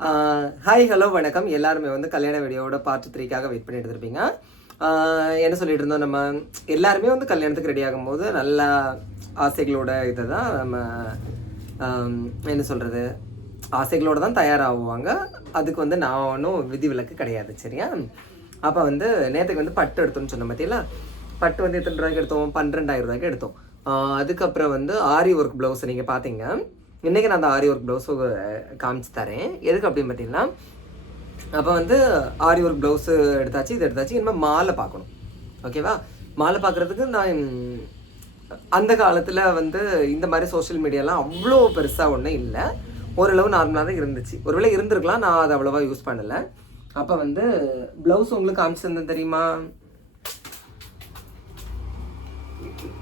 Hi hello வணக்கம். எல்லாருமே வந்து கல்யாண வீடியோவோட பார்ட் த்ரீக்காக வெயிட் பண்ணிட்டு இருப்பீங்க. என்ன சொல்லிட்டு இருந்தோம்? நம்ம எல்லாருமே வந்து கல்யாணத்துக்கு ரெடி ஆகும்போது நல்ல ஆசைகளோட இதை தான் நம்ம என்ன சொல்கிறது ஆசைகளோடு தான் தயாராகுவாங்க. அதுக்கு வந்து நான் ஒன்றும் விதிவிலக்கு கிடையாது சரியா? அப்போ வந்து நேற்றுக்கு வந்து பட்டு எடுத்தோம்னு சொன்ன பார்த்தீங்களா பட்டு வந்து எத்தனை ரூபாய்க்கு எடுத்தோம்? பன்னிரெண்டாயிரம் ரூபாய்க்கு எடுத்தோம். அதுக்கப்புறம் வந்து ஆரி ஒர்க் ப்ளவுஸ் நீங்கள் பார்த்தீங்க இன்றைக்கி நான் அந்த ஆரி ஒர்க் ப்ளவுஸு காமிச்சு தரேன். எதுக்கு அப்படின்னு பார்த்தீங்கன்னா அப்போ வந்து ஆரி ஒர்க் ப்ளவுஸு எடுத்தாச்சு இது எடுத்தாச்சு இனிமேல் மாலை பார்க்கணும். ஓகேவா மாலை பார்க்குறதுக்கு நான் அந்த காலத்தில் வந்து இந்த மாதிரி சோஷியல் மீடியாலாம் அவ்வளோ பெருசாக ஒன்றும் இல்லை. ஓரளவு நார்மலாக தான் இருந்துச்சு. ஒருவேளை இருந்திருக்கலாம் நான் அதை அவ்வளோவா யூஸ் பண்ணலை. அப்போ வந்து ப்ளவுஸ் உங்களுக்கு காமிச்சிருந்தேன் தெரியுமா?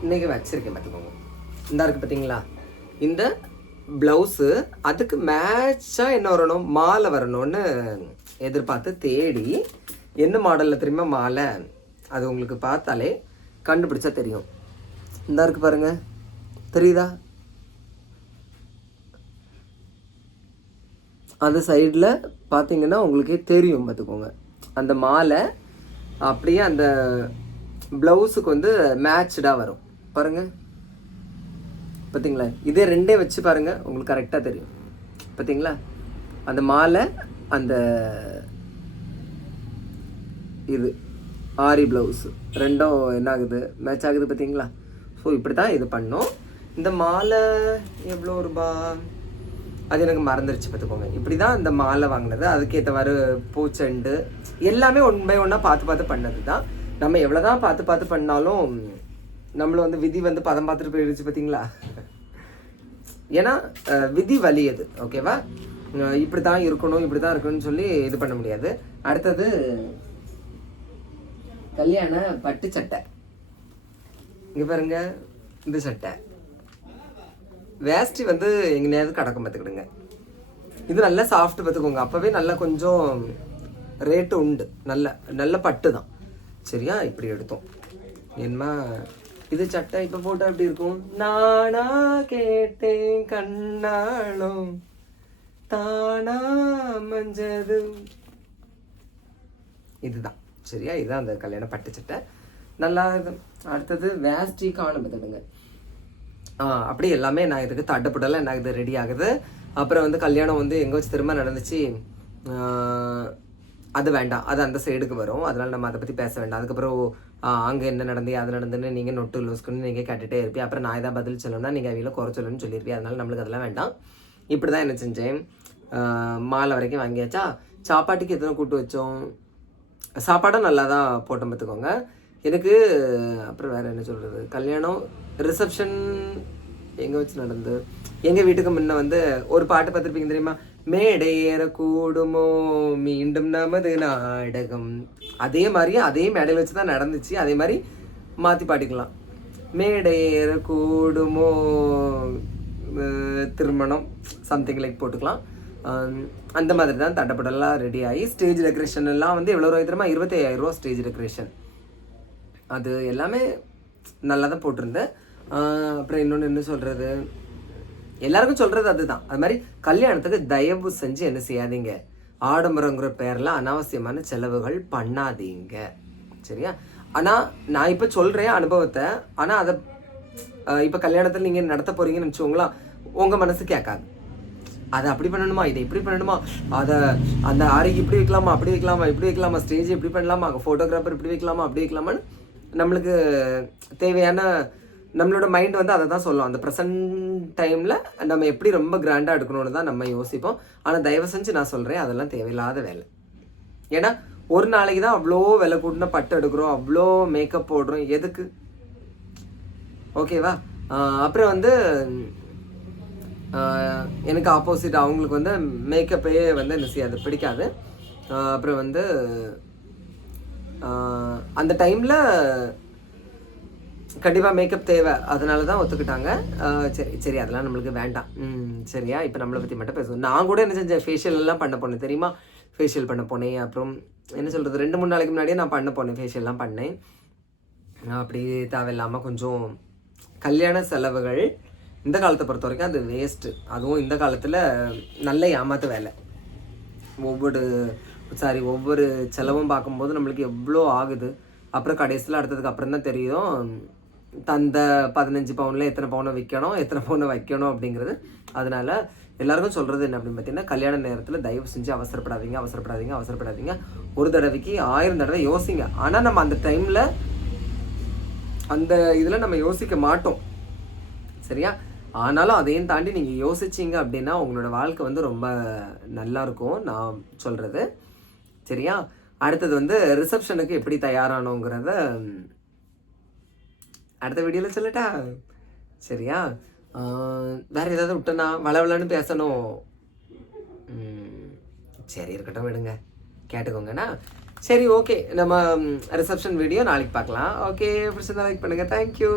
இன்றைக்கி வச்சுருக்கேன் பார்த்துக்கோங்க. இந்த இருக்குது பார்த்தீங்களா? இந்த ப்ளவுஸு அதுக்கு மேட்சாக என்ன வரணும்? மாலை வரணும்னு எதிர்பார்த்து தேடி என்ன மாடலில் தெரியுமா மாலை? அது உங்களுக்கு பார்த்தாலே கண்டுபிடிச்சா தெரியும். இந்த இருக்கு பாருங்க. தெரியுதா? அந்த சைடில் பார்த்தீங்கன்னா உங்களுக்கே தெரியும் பார்த்துக்கோங்க. அந்த மாலை அப்படியே அந்த ப்ளவுஸுக்கு வந்து மேட்ச்டாக வரும். பாருங்கள் பார்த்தீங்களா இதே ரெண்டே வச்சு பாருங்கள் உங்களுக்கு கரெக்டாக தெரியும். பார்த்தீங்களா அந்த மாலை அந்த இது ஆரி ப்ளவுஸ் ரெண்டும் என்ன ஆகுது? மேட்ச் ஆகுது பார்த்தீங்களா ஸோ இப்படி தான் இது பண்ணோம். இந்த மாலை எவ்வளோ ரூபா? அது எனக்கு மறந்துருச்சு பார்த்துக்கோங்க. இப்படி தான் இந்த மாலை வாங்கினது. அதுக்கேற்றவாறு பூச்செண்டு எல்லாமே ஒன் பை ஒன்னாக பார்த்து பார்த்து பண்ணது தான் நம்ம எவ்வளோ தான் பார்த்து பார்த்து பண்ணாலும் நம்மளை வந்து விதி வந்து பதம் பார்த்துட்டு போயிடுச்சு பார்த்தீங்களா ஏன்னா விதி வலி அது ஓகேவா இப்படி தான் இருக்கணும் இப்படி தான் இருக்கணும்னு சொல்லி இது பண்ண முடியாது. அடுத்தது கல்யாண பட்டு சட்டை. இங்கே பாருங்க இந்த சட்டை. வேஷ்டி வந்து எங்கேயாவது கடக்கும் பார்த்துக்கிடுங்க. இது நல்ல சாஃப்ட் பார்த்துக்கோங்க. அப்போவே நல்லா கொஞ்சம் ரேட்டு உண்டு. நல்ல நல்ல பட்டு தான். சரியா? இப்படி எடுத்தோம். என்ன இது சட்டை இப்போ போட்டால் எப்படி இருக்கும்? நானா கேட்டேன் கண்ணாலும் தானா மஞ்சது. இதுதான். சரியா? இதுதான் அந்த கல்யாண பட்டு சட்டை நல்லா இது. அடுத்தது வேஷ்டி காணும் ஆ அப்படி எல்லாமே நான் இதுக்கு தட்டுப்படலாம் என்ன இது ரெடி ஆகுது. அப்புறம் வந்து கல்யாணம் வந்து எங்கே வச்சு திரும்ப நடந்துச்சு? அது வேண்டாம். அது அந்த சைடுக்கு வரும். அதனால் நம்ம அதை பற்றி பேச வேண்டாம். அதுக்கப்புறம் அங்கே என்ன நடந்து அது நடந்துன்னு நீங்கள் நொட்டு லூஸ்க்குன்னு நீங்கள் கேட்டுகிட்டே இருப்பீ அப்புறம் நான் ஏதாவது பதில் சொல்லணும்னா நீங்கள் அவையில குறை சொல்லணும்னு சொல்லியிருப்பீ அதனால் நம்மளுக்கு அதெல்லாம் வேண்டாம். இப்படி தான் என்ன செஞ்சேன். மாலை வரைக்கும் வாங்கியாச்சா? சாப்பாட்டுக்கு எத்தனை கூட்டு வச்சோம். சாப்பாடும் நல்லா தான் போட்டோம் பார்த்துக்கோங்க. எனக்கு அப்புறம் வேறு என்ன சொல்கிறது கல்யாணம் ரிசப்ஷன் எங்கே வச்சு நடந்து எங்கள் வீட்டுக்கு முன்னே வந்து ஒரு பாட்டு பார்த்துருப்பீங்க தெரியுமா? மேடை ஏறக்கூடுமோ மீண்டும் நமது நாடகம். அதே மாதிரி அதே மேடையில் வச்சு தான் நடந்துச்சு. அதே மாதிரி மாற்றி பாட்டிக்கலாம் மேடை ஏறக்கூடுமோ திருமணம் சம்திங் லைக் போட்டுக்கலாம். அந்த மாதிரி தான் தட்டப்படலாம் ரெடி ஆகி ஸ்டேஜ் டெக்கரேஷன் எல்லாம் வந்து எவ்வளோ ரூபாய் தெரியுமா? இருபத்தி ரூபா ஸ்டேஜ் டெக்கரேஷன் அது எல்லாமே நல்லா தான் போட்டிருந்தேன் அப்புறம் இன்னொன்று என்ன சொல்கிறது எல்லாருக்கும் சொல்கிறது அதுதான். அது மாதிரி கல்யாணத்துக்கு தயவு செஞ்சு என்ன செய்யாதீங்க. ஆடம்பரங்கிற பேரில் அனாவசியமான செலவுகள் பண்ணாதீங்க. சரியா? ஆனால் நான் இப்போ சொல்கிறேன் அனுபவத்தை. ஆனால் அதை இப்போ கல்யாணத்தில் நீங்கள் நடத்த போகிறீங்கன்னு வச்சுக்கோங்களா உங்கள் மனசு கேட்காது. அதை அப்படி பண்ணணுமா? இதை இப்படி பண்ணணுமா? அதை அந்த அறைக்கு இப்படி வைக்கலாமா? அப்படி வைக்கலாமா? இப்படி வைக்கலாமா? ஸ்டேஜ் இப்படி பண்ணலாமா? ஃபோட்டோகிராஃபர் இப்படி வைக்கலாமா? அப்படி வைக்கலாமான்னு நம்மளுக்கு தேவையான நம்மளோட மைண்ட் வந்து அதை தான் சொல்லும். அந்த ப்ரெசன்ட் டைமில் நம்ம எப்படி ரொம்ப கிராண்டாக எடுக்கணும்னு தான் நம்ம யோசிப்போம். ஆனால் தயவு செஞ்சு நான் சொல்கிறேன் அதெல்லாம் தேவையில்லாத வேலை. ஏன்னா ஒரு நாளைக்கு தான் அவ்வளோ விலை கூட்டின பட்டு எடுக்கிறோம் அவ்வளோ மேக்கப் போடுறோம் எதுக்கு? ஓகேவா? அப்புறம் வந்து எனக்கு ஆப்போசிட் அவங்களுக்கு வந்து மேக்கப்பே வந்து என்ன செய்யாது பிடிக்காது. அப்புறம் வந்து அந்த டைமில் கண்டிப்பாக மேக்கப் தேவை. அதனால தான் ஒத்துக்கிட்டாங்க சரி சரி அதெல்லாம் நம்மளுக்கு வேண்டாம். ம் சரியா? இப்போ நம்மளை பற்றி மட்டும் பேசுவோம். நான் கூட என்ன செஞ்சேன்? ஃபேஷியல் எல்லாம் பண்ண போனேன். தெரியுமா? ஃபேஷியல் பண்ண போனேன். அப்புறம் என்ன சொல்கிறது ரெண்டு மூணு நாளைக்கு முன்னாடியே நான் பண்ண போனேன். ஃபேஷியல்லாம் பண்ணேன். அப்படி தேவையில்லாமல் கொஞ்சம் கல்யாண செலவுகள் இந்த காலத்தை பொறுத்த வரைக்கும் அது வேஸ்ட்டு அதுவும் இந்த காலத்தில் நல்ல ஏமாத்து வேலை. ஒவ்வொரு சாரி ஒவ்வொரு செலவும் பார்க்கும்போது நம்மளுக்கு எவ்வளோ ஆகுது? அப்புறம் கடைசியில் அடுத்ததுக்கு அப்புறம் தான் தெரியும். தந்த பதினஞ்சு பவுனில் எத்தனை பவுனை விற்கணும் எத்தனை பவுனை வைக்கணும் அப்படிங்கிறது. அதனால் எல்லாருக்கும் சொல்கிறது என்ன அப்படின்னு பார்த்தீங்கன்னா கல்யாண நேரத்தில் தயவு செஞ்சு அவசரப்படாதீங்க அவசரப்படாதீங்க அவசரப்படாதீங்க. ஒரு தடவைக்கு ஆயிரம் தடவை யோசிங்க. ஆனால் நம்ம அந்த டைமில் அந்த இதில் நம்ம யோசிக்க மாட்டோம். சரியா? ஆனாலும் அதையும் தாண்டி நீங்கள் யோசிச்சிங்க அப்படின்னா உங்களோட வாழ்க்கை வந்து ரொம்ப நல்லாயிருக்கும் நான் சொல்கிறது சரியா? அடுத்தது வந்து ரிசப்ஷனுக்கு எப்படி தயாரானோங்கிறத அடுத்த வீடியோவில் சொல்லட்டா? சரியா? வேறு ஏதாவது விட்டனா வளவலன்னு பேசணும். சரி இருக்கட்டும் விடுங்க. கேட்டுக்கோங்கண்ணா சரி ஓகே. நம்ம ரிசப்ஷன் வீடியோ நாளைக்கு பார்க்கலாம். ஓகே பிடிச்சிருந்தா லைக் பண்ணுங்கள் தேங்க்யூ